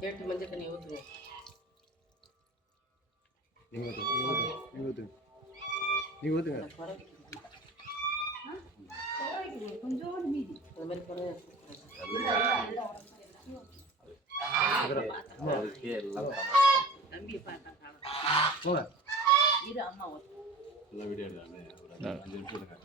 கேட்டு மஞ்சள் தண்ணி ஊற்றுங்க. நீ ஊற்றுங்க கொஞ்சோண்டு மீதி அந்த மாதிரி குறைய தம்பியை பார்த்தா இது அம்மா எல்லாம் வீடியோ எடுத்தாங்க. ஒரு 5 நிமிஷம் இருக்காங்க.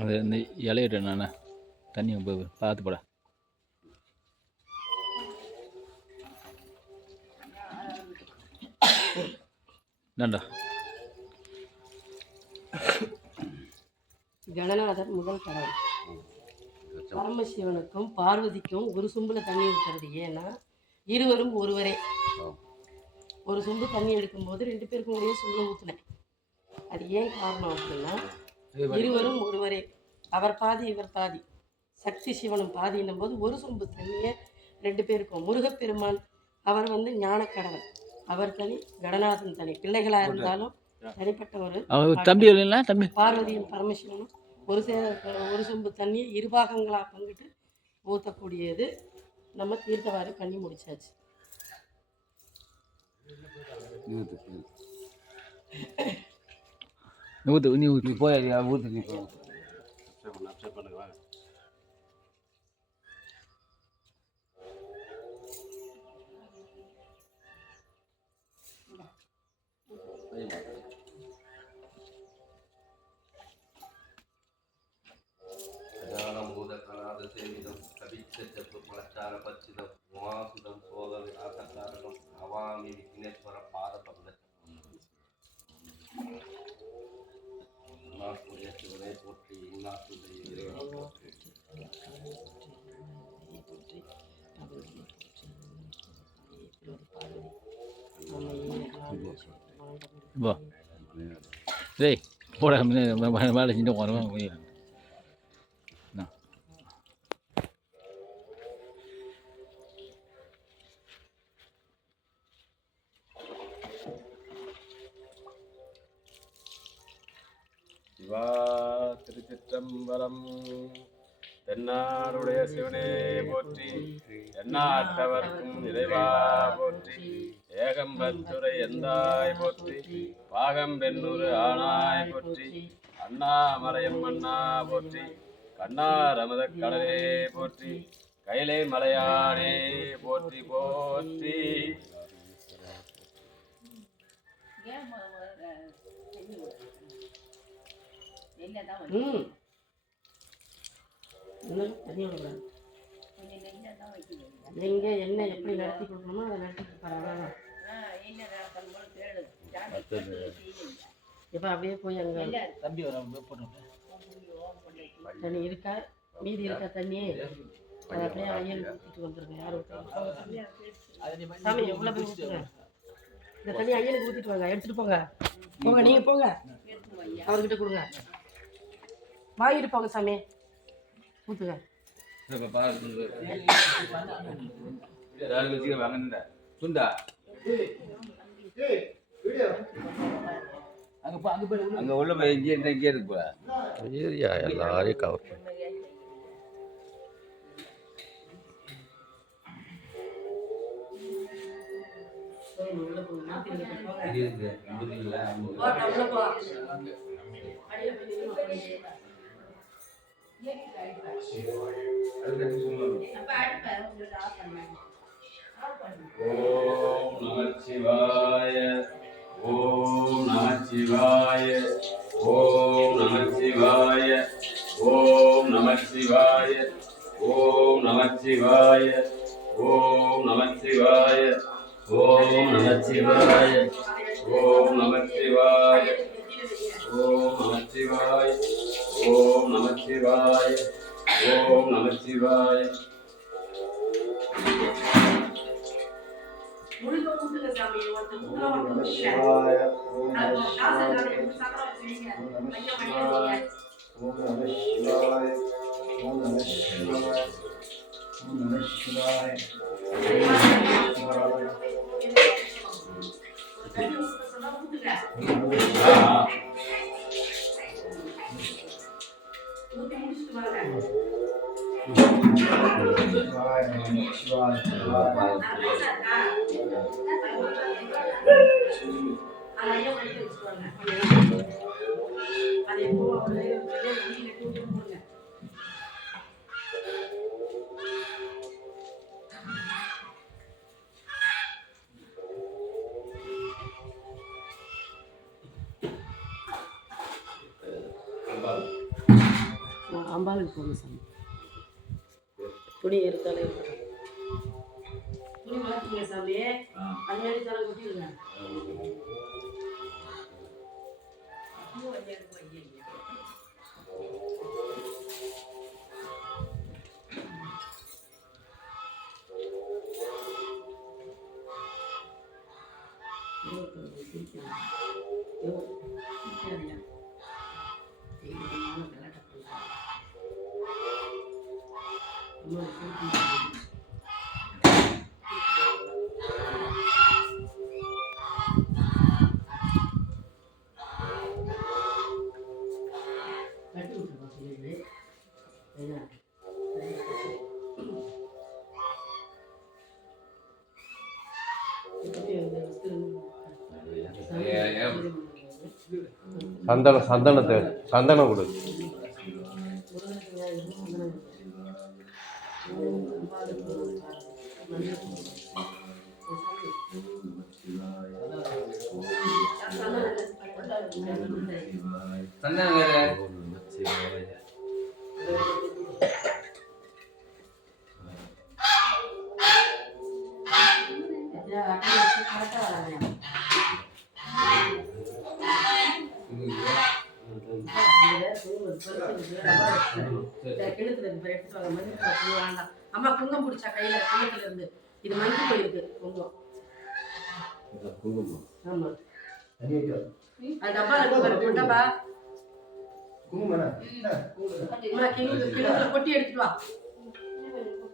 அது இந்த இலையிட்ட நான் தண்ணி பார்த்து போட நண்டா. கணநாதர் முதல் கடவுள். பரமசிவனுக்கும் பார்வதிக்கும் ஒரு சொம்பில் தண்ணி ஊற்றுறது ஏன்னா இருவரும் ஒருவரே. ஒரு சொம்பு தண்ணி எடுக்கும்போது 2 பேருக்கும் ஒரே சொம்பில் ஊற்றினேன். அது ஏன் காரணம் அப்படின்னா இருவரும் ஒருவரே, அவர் பாதி இவர் பாதி, சக்தி சிவனும் பாதின்னும் போது ஒரு சொம்பு தண்ணியை 2 பேருக்கும். முருகப்பெருமான் அவர் ஞானக்கடவுள், அவர் தனி, கடநாதன் தனி. பிள்ளைகளாக இருந்தாலும் தனிப்பட்ட ஒரு தம்பி இல்லைன்னா தம்பி. பார்வதியும் பரமசிவனும் ஒரு சொம்பு தண்ணியை இருபாகங்களாக பங்கிட்டு ஊற்றக்கூடியது. நம்ம தீர்த்தவாரி பண்ணி முடிச்சாச்சு. நீ போய் ஊற்று. நீ போய் நவாமி விக்னேஸ்வர பாத சிவனை போற்றி. இன்னாத்துடைய இறைவனை போற்றி. டேய் போட வேலை செஞ்சு வருவாங்க போய். சிவா திருச்சிற்றம்பலம். தென்னாருடைய சிவனே போற்றி. எந்நாட்டவர்க்கும் இறைவா போற்றி. ஏகம்பத்துரை எந்தாய் போற்றி. பாகம்பெண்ணூறு ஆனாய் போற்றி. அண்ணாமலையம் மன்னா போற்றி. கண்ணார் அமுத கடலே போற்றி. கைலை மலையானே போற்றி போற்றி. எங்க என்ன எப்படி நடத்தி கொடுக்கணுமோ அதை நடத்தி கொடுப்பாங்க. இப்ப அப்படியே போய் அங்க தம்பி தண்ணி இருக்கா, மீதி இருக்கா தண்ணி, அதை அப்படியே ஐயன் ஊற்றிட்டு வந்துருங்க. யாரும் சாமி எவ்வளோ போய் ஊற்றுங்க. இந்த தண்ணி ஐயனுக்கு ஊற்றிட்டு வாங்க, எடுத்துட்டு போங்க. போங்க, நீங்க போங்க, அவர்கிட்ட கொடுங்க. வாங்கிட்டு போங்க சாமி, ஊற்றுங்க. அங்கே உள்ள போய் இங்கே இருக்கு போல ஏரியா எல்லாரையும் கவர் பண்ணி அப்ப ஓம் நமச்சிவாய ஓம் நமச்சிவாய ஓம் நமச்சிவாய ஓம் நமச்சிவாய ஓம் நமச்சிவாய ஓம் நமச்சிவாய ஓம் நமச்சிவாய ஓம் நமச்சிவாய ஓம் நமச்சிவாய ஓம் நமச்சிவாய ஓம் நமச்சிவாய முழுக்க கூட்டுங்க சாமி ஒருத்தர் கூட்டலாம் ஒருத்தர் அம்பாளுக்கு போகணும் சாமி. துணி எடுத்தாலே துணி மாற்றிங்க சாமி. அது எடுத்தாலும் கொட்டிடுங்க. சந்தனம் கொடு. அம்மா குங்கம் பிடிச்சா கையில குங்கத்துல இருந்து இது மங்கி போயிருக்கு குங்கம். ஆமா அது டப்பால இருக்கு டப்பா. கிணத்துல கொட்டி எடுத்துட்டு வா.